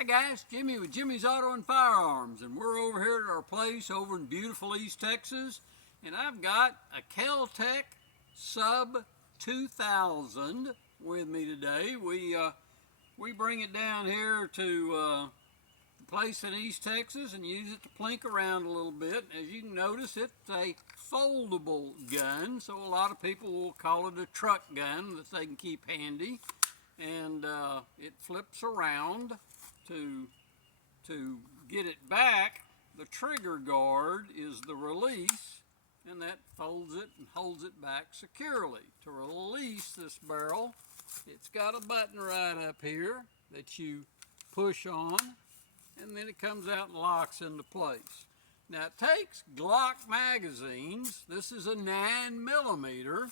Hi guys, Jimmy with Jimmy's Auto and Firearms, and we're over here at our place over in beautiful East Texas, and I've got a Kel-Tec Sub 2000 with me today. We bring it down here to the place in East Texas and use it to plink around a little bit. As you can notice, it's a foldable gun, so a lot of people will call it a truck gun that they can keep handy, and it flips around. To get it back, the trigger guard is the release, and that folds it and holds it back securely. To release this barrel, it's got a button right up here that you push on, and then it comes out and locks into place. Now it takes Glock magazines. This is a 9mm,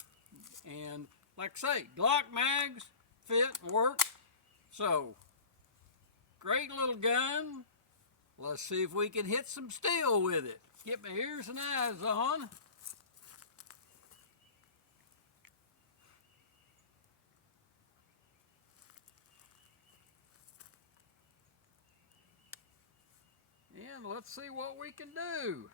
and like I say, Glock mags fit and work. So great little gun. Let's see if we can hit some steel with it. Get my ears and eyes on. And let's see what we can do.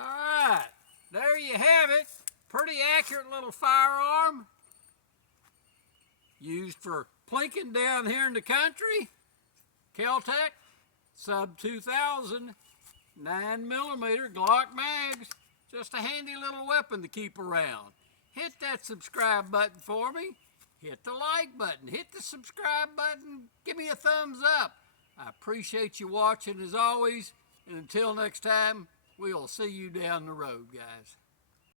Alright, there you have it. Pretty accurate little firearm. Used for plinking down here in the country. Kel-Tec Sub 2000, 9mm Glock mags. Just a handy little weapon to keep around. Hit that subscribe button for me. Hit the like button. Hit the subscribe button. Give me a thumbs up. I appreciate you watching as always. And until next time, we'll see you down the road, guys.